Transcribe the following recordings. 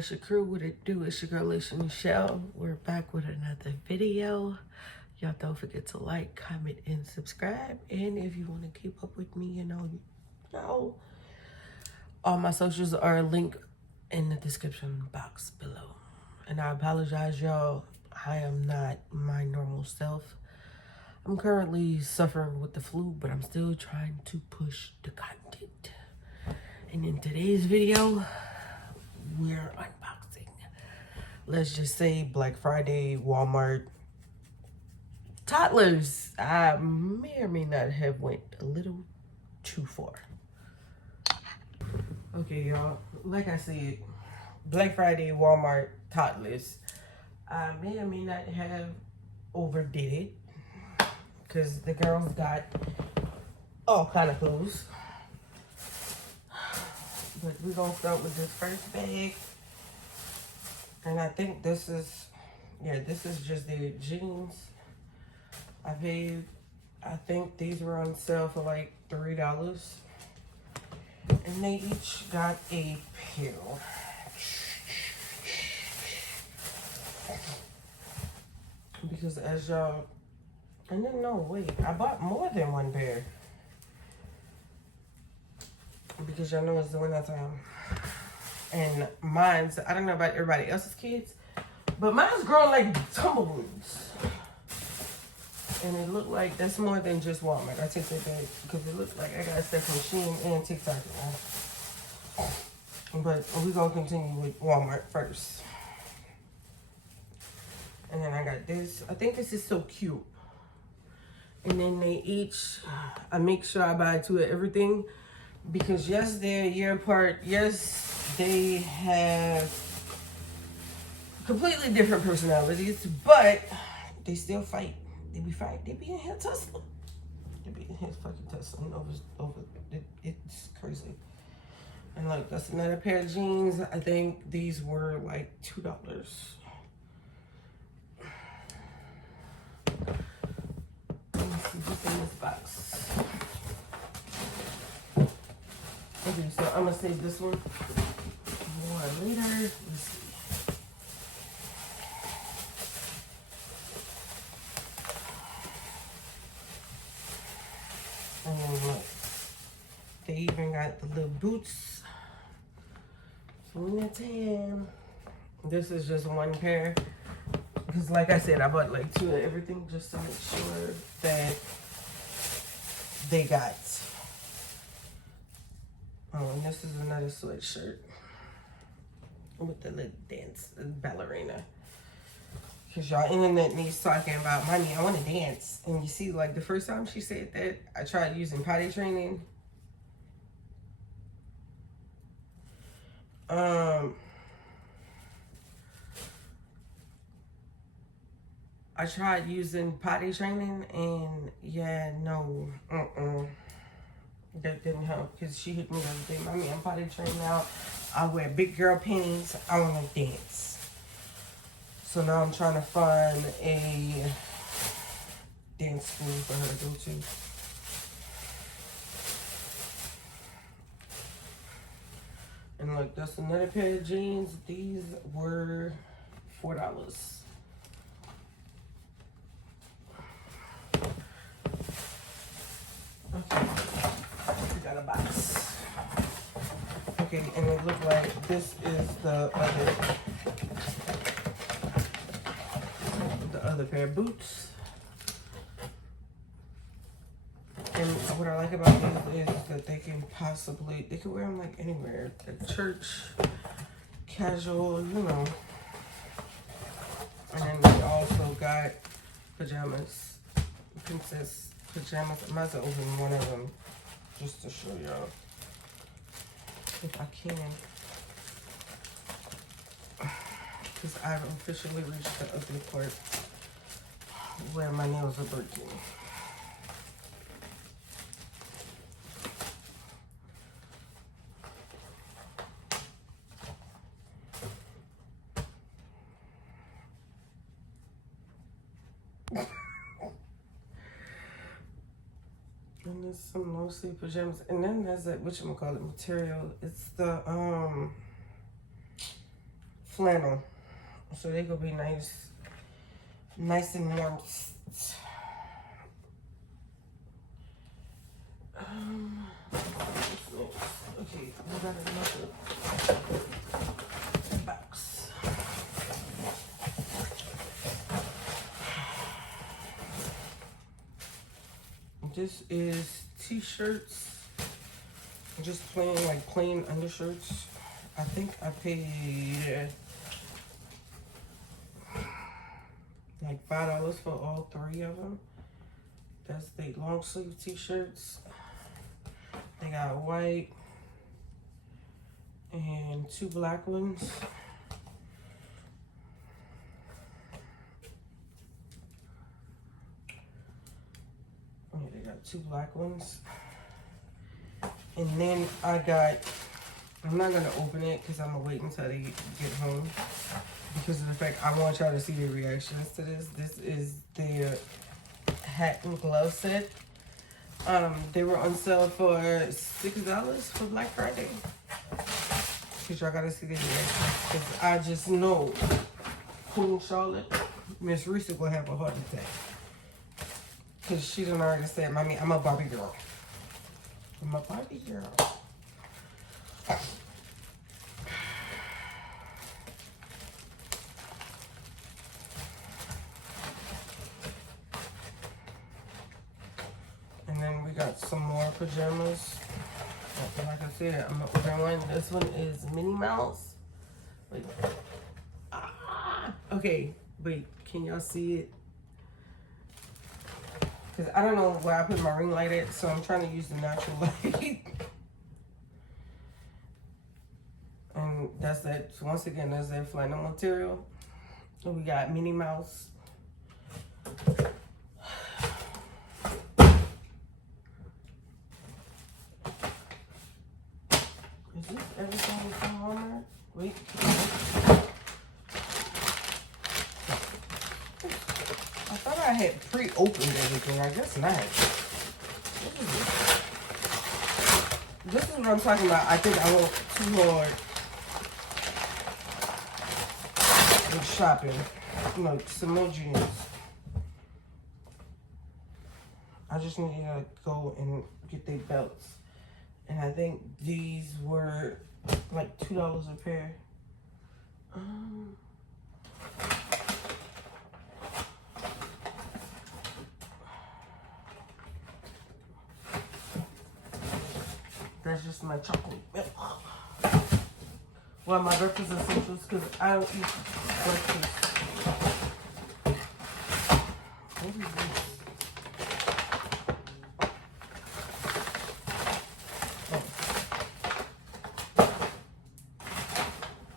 It's your crew. What it do? It's your girl, Alicia Michelle. We're back with another video. Y'all don't forget to like, comment, and subscribe. And if you want to keep up with me, you know, all my socials are linked in the description box below. And I apologize, y'all. I am not my normal self. I'm currently suffering with the flu, but I'm still trying to push the content. And in today's video, we're unboxing, let's just say, Black Friday, Walmart, toddlers. I may or may not have went a little too far. Okay, y'all, like I said, Black Friday, Walmart, toddlers. I may or may not have overdid it, because the girls got all kind of clothes. But we're gonna start with this first bag. And I think this is, this is just their jeans. I think these were on sale for like $3. And they each got a pair. Because as y'all, and then no, wait, I bought more than one pair. Because y'all know it's the winter time. And mine's, I don't know about everybody else's kids, but mine's growing like tumbleweeds. And it looked like that's more than just Walmart. I take that back because it looked like I got stuff from Shein and TikTok. But we're going to continue with Walmart first. And then I got this. I think this is so cute. And then they each, I make sure I buy 2 of everything. Because yes, they're a year apart. Yes, they have completely different personalities. But they still fight. They be fighting. They be in here tussling. They be in here fucking tussling over it's crazy. And like, that's another pair of jeans. I think these were like $2. Let me see what's in this box. Okay, so I'm gonna save this one for later. Let's see. And then look, they even got the little boots. This is just one pair. Because like I said, I bought like 2 of everything just to make sure that they got. Oh, and this is another sweatshirt with the little dance ballerina. Because y'all internet needs talking about money. I want to dance. And you see, like, the first time she said that, I tried using potty training. I tried using potty training, and yeah, no, that didn't help. Because she hit me the other day. Mommy, I'm potty trained now. I wear big girl panties. I want to dance. So now I'm trying to find a dance school for her to go to. And look, that's another pair of jeans. These were $4. Okay, we got a box. Okay, and it looked like this is the other pair of boots. And what I like about these is that they can wear them like anywhere. At church, casual, you know. And then we also got pajamas. Princess pajamas. I might as well open one of them just to show y'all. If I can. Because I've officially reached the ugly part where my nails are breaking. And there's some low sleeve pajamas. And then there's that, whatchamacallit material. It's the, flannel. So they could be nice and warm. Okay, we got another box. This is t-shirts, just plain undershirts. I think I paid like $5 for all 3 of them. That's the long sleeve t-shirts. They got white and 2 black ones. Yeah, they got 2 black ones. And then I'm not gonna open it because I'm gonna wait until they get home. Because of the fact I want y'all to see their reactions to this. This is their hat and glove set. They were on sale for $6 for Black Friday. Cause y'all gotta see their reactions. Cause I just know Queen Charlotte, Miss Reese will have a heart attack. Cause she done already said, "Mommy, I'm a Barbie girl. I'm a Barbie girl." And then we got some more pajamas. Like I said, I'm gonna open one. This one is Minnie Mouse. Wait. Okay, wait, can y'all see it? Because I don't know where I put my ring light at, so I'm trying to use the natural light. And that's that, once again, that's that flannel material. So we got Minnie Mouse. Is this everything from Walmart? Wait. I thought I had pre-opened everything. I guess not. This is what I'm talking about. I think I went too hard with shopping. Like some more jeans. I just need to go and get their belts. And I think these were like $2 a pair. That's just my chocolate milk. Well, my breakfast essentials, because I don't eat breakfast. What is this?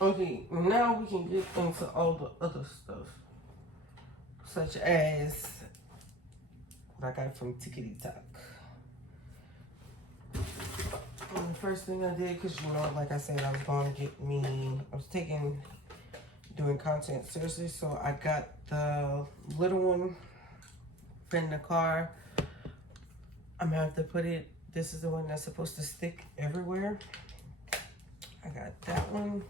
Okay, now we can get into all the other stuff. Such as what I got from Tickety Talk. And the first thing I did, because like I said, I was going to get I was doing content seriously, so I got the little one in the car. I'm going to have to put it, this is the one that's supposed to stick everywhere. I got that one.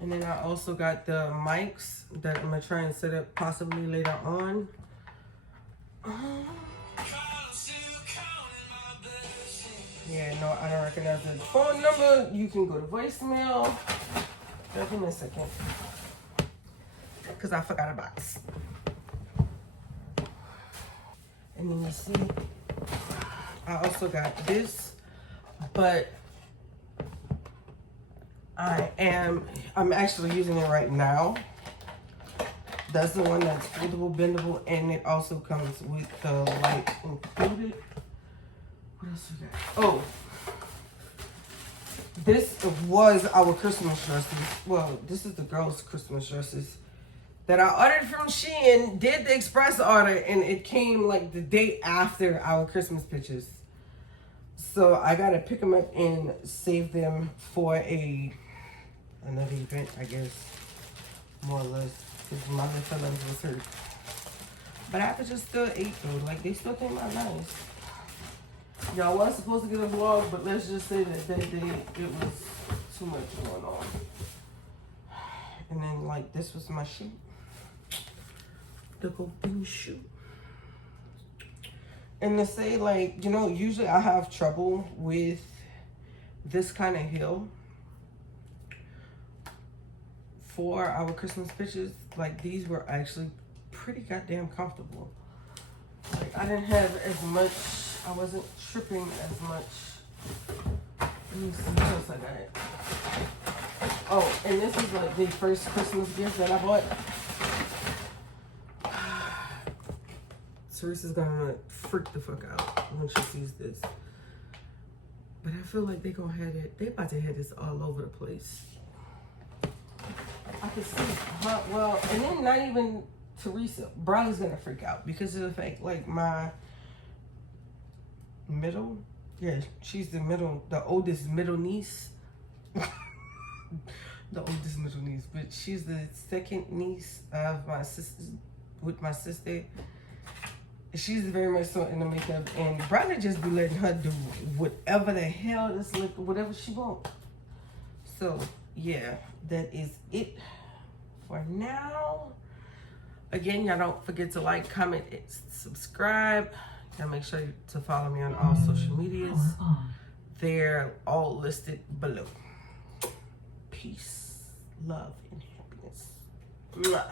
And then I also got the mics that I'm going to try and set up possibly later on. Yeah, no, I don't recognize the phone number. You can go to voicemail. Give me a second. Because I forgot a box. And then you see, I also got this, but I'm actually using it right now. That's the one that's foldable, bendable, and it also comes with the light included. What else we got? Oh, this was our Christmas dresses. Well, this is the girls' Christmas dresses that I ordered from Shein, did the express order, and it came like the day after our Christmas pictures. So I gotta pick them up and save them for another event, I guess, more or less, because my little feelings was hurt. But I could just still ate though, like they still came out nice. Y'all wasn't supposed to get a vlog, but let's just say that day it was too much going on. And then like this was my shoe. The golden shoe. And to say like, you know, usually I have trouble with this kind of heel for our Christmas pictures. Like these were actually pretty goddamn comfortable. Like I didn't have as much, I wasn't tripping as much. Let me see what else I got. Oh, and this is like the first Christmas gift that I bought. Teresa's gonna freak the fuck out when she sees this. But I feel like they gonna have it, they about to have this all over the place. I can see, well, and then not even Teresa. Briley's gonna freak out because of the fact, like my middle, yeah, she's the middle, the oldest middle niece. The oldest middle niece, but she's the second niece of my sister, with my sister. She's very much so into makeup, and Briley just be letting her do whatever the hell this look, whatever she wants. So yeah, that is it for now. Again, y'all don't forget to like, comment, and subscribe. Y'all make sure to follow me on all social medias. They're all listed below. Peace, love, and happiness. Mwah.